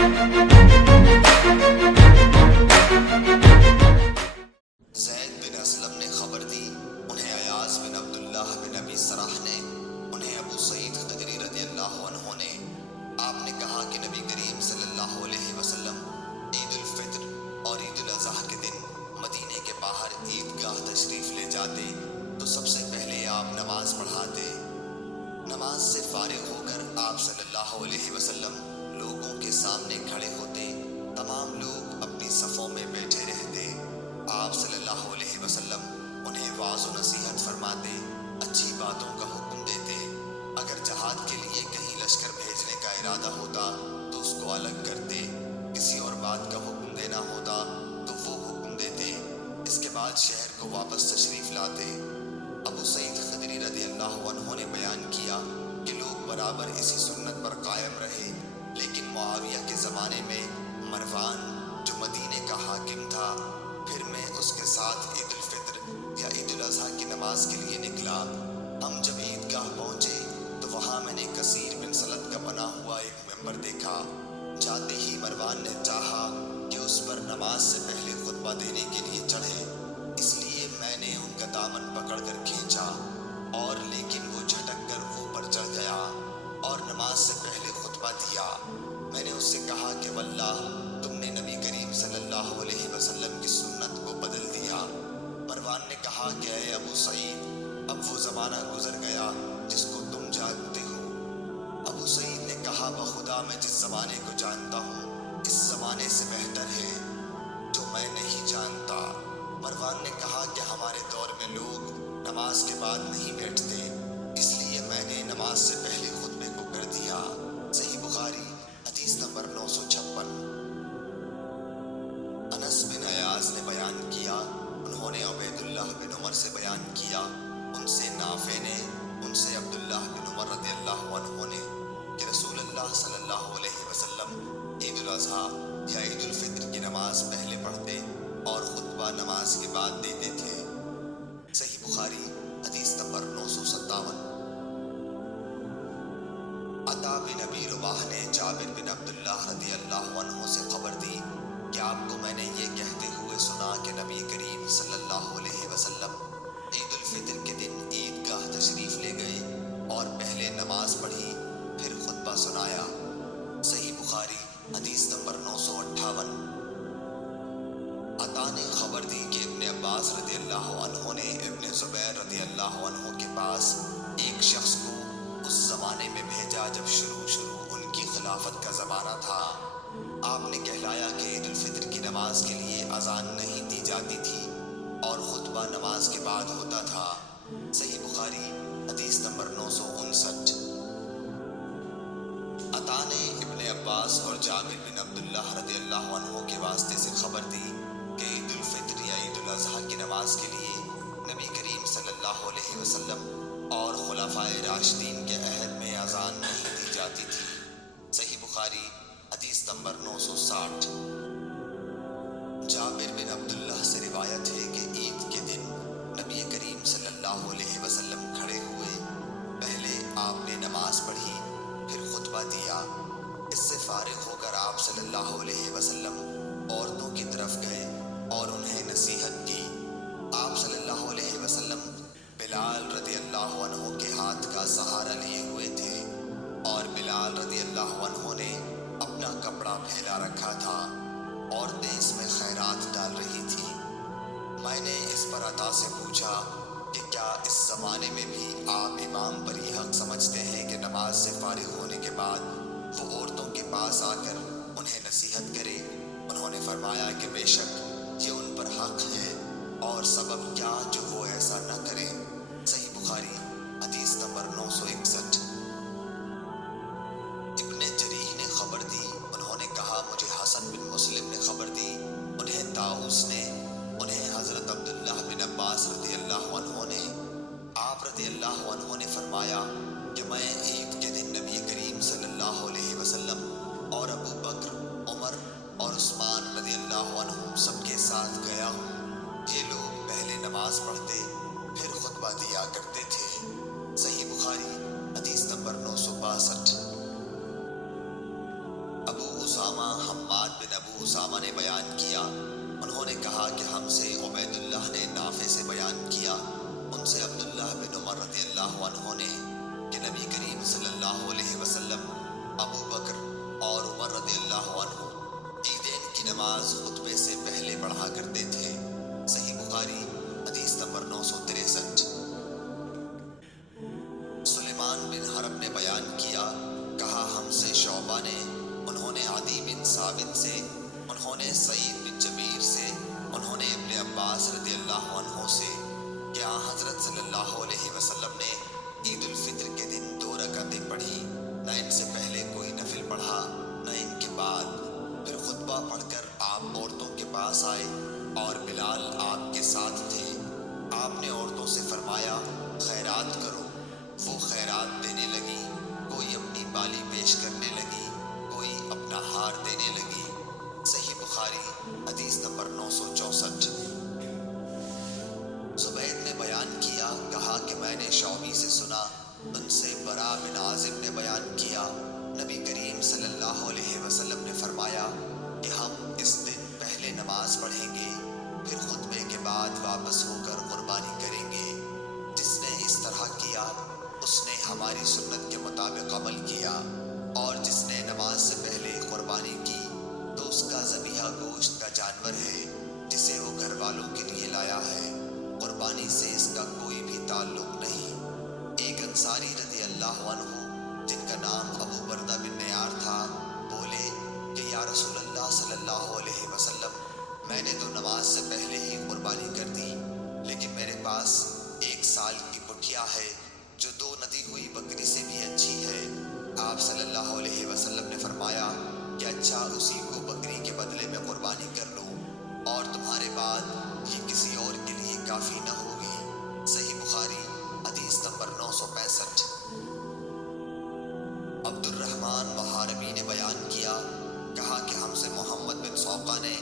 زید بن اسلم نے خبر دی، انہیں ایاز بن عبداللہ بن ابی سرح نے، انہیں ابو سعید خدری رضی اللہ عنہ نے۔ آپ نے کہا کہ نبی کریم صلی اللہ علیہ وسلم عید الفطر اور عید الاضحیٰ کے دن مدینے کے باہر عیدگاہ تشریف لے جاتے تو سب سے پہلے آپ نماز پڑھاتے۔ نماز سے فارغ ہو کر آپ صلی اللہ علیہ وسلم لوگوں کے سامنے کھڑے ہوتے، تمام لوگ اپنی صفوں میں بیٹھے رہتے۔ آپ صلی اللہ علیہ وسلم انہیں واعظ و نصیحت فرماتے، اچھی باتوں کا حکم دیتے۔ اگر جہاد کے لیے کہیں لشکر بھیجنے کا ارادہ ہوتا تو اس کو الگ کرتے، کسی اور بات کا حکم دینا ہوتا تو وہ حکم دیتے۔ اس کے بعد شہر کو واپس تشریف لاتے۔ ابو سعید خدری رضی اللہ عنہ نے بیان کیا کہ لوگ برابر اسی سنت پر قائم رہے، لیکن معاویہ کے زمانے میں مروان جو مدینے کا حاکم تھا، پھر میں اس کے ساتھ عید الفطر یا عید الاضحیٰ کی نماز کے لیے نکلا۔ ہم جب عیدگاہ پہنچے تو وہاں میں نے کثیر بن سلط کا بنا ہوا ایک ممبر دیکھا۔ جاتے ہی مروان نے چاہا کہ اس پر نماز سے پہلے خطبہ دینے کے لیے چڑھے، اس لیے میں نے ان کا دامن پکڑ کر کھینچا، اور لیکن وہ جھٹک کر اوپر چڑھ گیا اور نماز سے پہلے خطبہ دیا۔ میں نے اس سے کہا کہ واللہ تم نے نبی کریم صلی اللہ علیہ وسلم کی سنت کو بدل دیا۔ مروان نے کہا کہ اے ابو سعید، اب وہ زمانہ گزر گیا جس کو تم جانتے ہو۔ ابو سعید نے کہا بخدا میں جس زمانے کو جانتا ہوں اس زمانے سے بہتر ہے جو میں نہیں جانتا۔ مروان نے کہا کہ ہمارے دور میں لوگ نماز کے بعد نہیں بیٹھتے، اس لیے میں نے نماز سے پہلے خطبے کو کر دیا۔ صحیح بخاری حدیث نمبر 956۔ انس بن ایاز نے بیان کیا، انہوں نے عبید اللہ بن عمر سے بیان کیا، ان سے نافع نے، ان سے عبداللہ بن عمر رضی اللہ عنہ نے کہ رسول اللہ صلی اللہ علیہ وسلم عید الاضحیٰ یا عید الفطر کی نماز پہلے پڑھتے اور خطبہ نماز کے بعد دیتے تھے۔ صحیح بخاری حدیث نمبر 957۔ عطا بن ابی رباح نے جابر بن عبداللہ رضی اللہ عنہ سے خبر دی کہ آپ کو میں نے یہ کہتے ہوئے سنا کہ نبی کریم صلی اللہ علیہ وسلم عید الفطر کے دن عیدگاہ تشریف لے گئے اور پہلے نماز پڑھی پھر خطبہ سنایا۔ صحیح بخاری حدیث نمبر 958۔ عطا نے خبر دی کہ ابن عباس رضی اللہ عنہ نے ابن زبیر رضی اللہ عنہ کے پاس ایک شخص کو اس زمانے میں بھیجا جب شروع ان کی خلافت کا زمانہ تھا۔ آپ نے کہلایا کہ عید الفطر کی نماز کے لیے اذان نہیں دی جاتی تھی اور خطبہ نماز کے بعد ہوتا تھا۔ صحیح بخاری حدیث نمبر 959۔ عطا نے ابن عباس اور جابر بن عبداللہ رضی اللہ عنہ کے واسطے سے خبر دی کہ عید الفطر یا عید الاضحیٰ کی نماز کے لیے نبی کریم صلی اللہ علیہ وسلم اور خلفائے راشدین کے عہد میں اذان نہیں دی جاتی تھی۔ صحیح بخاری حدیث نمبر 960۔ جابر بن عبداللہ سے روایت ہے کہ عید کے دن نبی کریم صلی اللہ علیہ وسلم کھڑے ہوئے، پہلے آپ نے نماز پڑھی پھر خطبہ دیا۔ اس سے فارغ ہو کر آپ صلی اللہ علیہ وسلم عورتوں کی طرف گئے اور انہیں نصیحت کی۔ آپ صلی اللہ علیہ وسلم بلال رضی اللہ عنہ کے ہاتھ کا سہارا لیے ہوئے تھے اور بلال رضی اللہ عنہ نے اپنا کپڑا پھیلا رکھا تھا، عورتیں اس میں خیرات ڈال رہی تھیں۔ میں نے اس پر عطا سے پوچھا کہ کیا اس زمانے میں بھی آپ امام پر یہ حق سمجھتے ہیں کہ نماز سے فارغ ہونے کے بعد وہ عورتوں کے پاس آ کر انہیں نصیحت کرے؟ انہوں نے فرمایا کہ بے شک یہ ان پر حق ہے، اور سبب کیا جو وہ ایسا نہ کریں۔ صحیح بخاری حدیث نمبر 961۔ ابن جریح نے خبر دی، انہوں نے کہا مجھے حسن بن مسلم نے خبر دی، انہیں طاؤس نے، انہیں حضرت عبداللہ بن عباس رضی اللہ عنہ نے، آپ رضی اللہ عنہ نے فرمایا کہ میں عید کے دن نبی کریم صلی اللہ علیہ وسلم اور ابو بکر، عمر اور عثمان رضی اللہ عنہ سب کے ساتھ گیا ہوں۔ یہ لوگ پہلے نماز پڑھتے پھر خطبہ دیا کرتے تھے۔ ابو اسامہ حماد بن ابو اسامہ نے بیان کیا، انہوں نے کہا کہ ہم سے عبید اللہ نے نافع سے بیان کیا، ان سے عبداللہ بن عمر رضی اللہ عنہ نے کہ نبی کریم صلی اللہ علیہ وسلم ابو بکر اور عمر رضی اللہ عنہ عیدین کی نماز خطبے سے پہلے پڑھا کرتے تھے۔ صحیح بخاری حدیث نمبر 963۔ سلیمان بن حرب نے بیان کیا، کہا ہم سے شعبہ نے، انہوں نے عدی بن ثابت سے، انہوں نے سعید بن جبیر سے، انہوں نے ابن عباس رضی اللہ عنہ سے کہ آن حضرت صلی اللہ علیہ وسلم نے عید الفطر کے دن 2 رکعتیں پڑھی، نہ ان سے پہلے کوئی نفل پڑھا نہ ان کے بعد۔ پھر خطبہ پڑھ کر آپ عورتوں کے پاس آئے اور بلال آپ کے ساتھ تھے۔ آپ نے عورتوں سے فرمایا خیرات کرو، وہ خیرات دینے لگی، کوئی اپنی بالی پیش کرنے لگی، کوئی اپنا ہار دینے لگی۔ صحیح بخاری حدیث نمبر 964۔ زبید نے بیان کیا، کہا کہ میں نے شعبی سے سنا، ان سے برا بن عازب نے بیان کیا، نبی کریم صلی اللہ علیہ وسلم نے فرمایا کہ ہم اس دن پہلے نماز پڑھیں گے، پھر خطبے کے بعد واپس ہو کر قربانی کریں گے۔ جس نے اس طرح کیا اس نے ہماری سنت کے مطابق عمل کیا، اور جس نے نماز سے پہلے قربانی کی تو اس کا ذبیحہ گوشت کا جانور ہے جسے وہ گھر والوں کے لیے لایا ہے، قربانی سے اس کا کوئی بھی تعلق نہیں۔ ایک انصاری رضی اللہ عنہ جن کا نام ابو بردہ بن نیار تھا بولے کہ یا رسول اللہ صلی اللہ علیہ وسلم، میں نے تو نماز سے پہلے ہی قربانی کر دی، لیکن میرے پاس 1 سال کی پٹھیا ہے جو 2 ندی ہوئی بکری سے بھی اچھی ہے۔ آپ صلی اللہ علیہ وسلم نے فرمایا کہ اچھا، اسی کو بکری کے بدلے میں قربانی کر لو، اور تمہارے بعد یہ کسی اور کے لیے کافی نہ ہوگی۔ صحیح بخاری حدیث نمبر 965۔ عبد الرحمن محاربی نے بیان کیا، کہا کہ ہم سے محمد بن سوقہ نے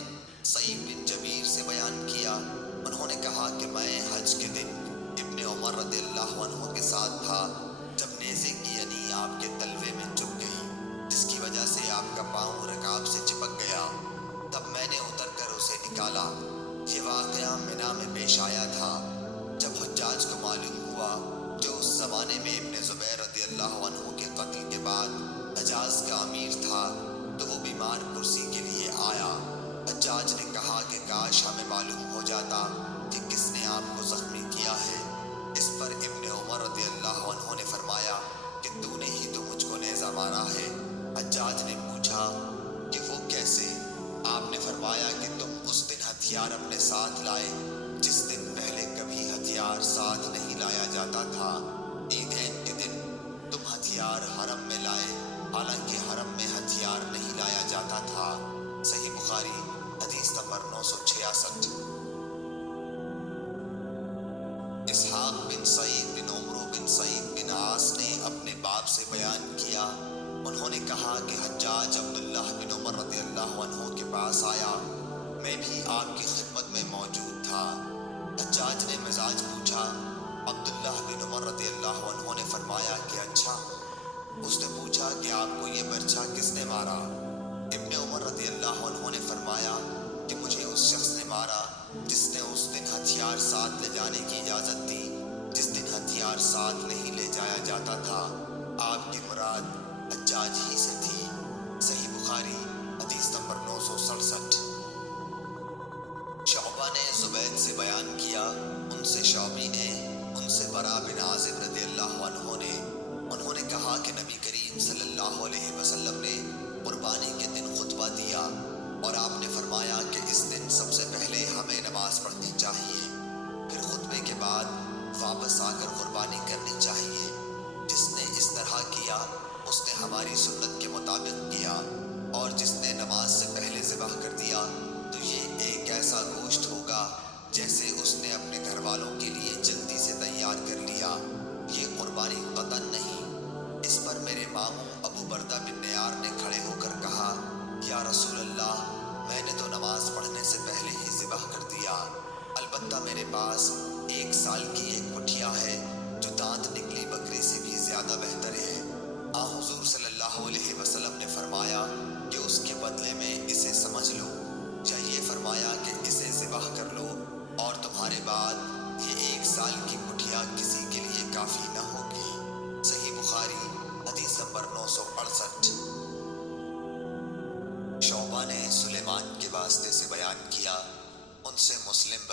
سعید بن جبیر سے بیان کیا، انہوں نے کہا کہ میں حج کے دن ابن عمر رضی اللہ عنہ کے ساتھ تھا جب نیزے کی یعنی آپ کے تلوے میں چبھ گئی، جس کی وجہ سے آپ کا پاؤں رکاب سے چپک گیا، تب میں نے اتر کر اسے نکالا۔ یہ واقعہ منی میں پیش آیا تھا جب حجاج کو معلوم ہوا، جو اس زمانے میں ابن زبیر رضی اللہ عنہ کے قتل کے بعد حجاز کا امیر تھا، تو وہ بیمار کرسی کے لیے آیا۔ حجاج نے کہا کہ کاش ہمیں معلوم ہو جاتا کہ کس نے آپ کو زخمی کیا ہے۔ اس پر ابن عمر رضی اللہ عنہ نے فرمایا کہ تو نے ہی تو مجھ کو نیزہ مارا ہے۔ حجاج نے پوچھا کہ وہ کیسے؟ آپ نے فرمایا کہ تم اس دن ہتھیار اپنے ساتھ لائے جس دن پہلے کبھی ہتھیار ساتھ نہیں لایا جاتا تھا۔ عیدین کے دن تم ہتھیار حرم میں لائے، حالانکہ حرم میں ہتھیار نہیں لایا جاتا تھا۔ صحیح بخاری حدیث نمبر 966۔ اسحاق بن سعید بن عمرو بن سعید بن عاص نے اپنے باپ سے بیان کیا، انہوں نے کہا کہ حجاج عبداللہ بن عمر رضی اللہ عنہ کے پاس آیا، میں بھی آپ کی خدمت میں موجود تھا۔ حجاج نے مزاج پوچھا، عبداللہ بن عمر رضی اللہ عنہ نے فرمایا کہ اچھا۔ اس نے پوچھا کہ آپ کو یہ برچھا کس نے مارا؟ ابن عمر رضی اللہ عنہ نے فرمایا کہ مجھے اس شخص نے مارا جس نے اس دن ہتھیار ساتھ لے جانے کی اجازت دی، جس دن ہتھیار ساتھ نہیں لے جایا جاتا تھا۔ آپ کی مراد حجاج ہی سے تھی۔ صحیح بخاری حدیث نمبر 967۔ شعبہ نے زبید سے بیان کیا، ان سے شعبی نے، ان سے برا بن عازب رضی اللہ عنہ نے، انہوں نے کہا کہ نبی کریم صلی اللہ علیہ وسلم نے قربانی کے دن خطبہ دیا، اور آپ نے فرمایا کہ اس دن سب سے پہلے ہمیں نماز پڑھنی چاہیے، پھر خطبے کے بعد واپس آ کر قربانی کرنی چاہیے۔ جس نے اس طرح کیا اس نے ہماری سنت کے مطابق کیا، اور جس نے نماز سے پہلے ذبح کر دیا تو یہ ایک ایسا گوشت ہوگا جیسے اس نے اپنے گھر والوں کے لیے جلدی سے تیار کر لیا، یہ قربانی قطعاً نہیں۔ اس پر میرے ماموں ابو بردہ بن نیار نے کھڑے ہو کر کہا، یا رسول اللہ، میں نے تو نماز پڑھنے سے پہلے ہی ذبح کر دیا، البتہ میرے پاس 1 سال کی ایک پٹھیا ہے جو دانت نکلی بکری سے بھی زیادہ بہتر ہے۔ حضور صلی اللہ علیہ وسلم نے فرمایا کہ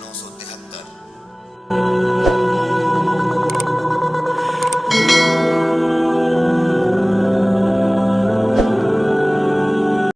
973।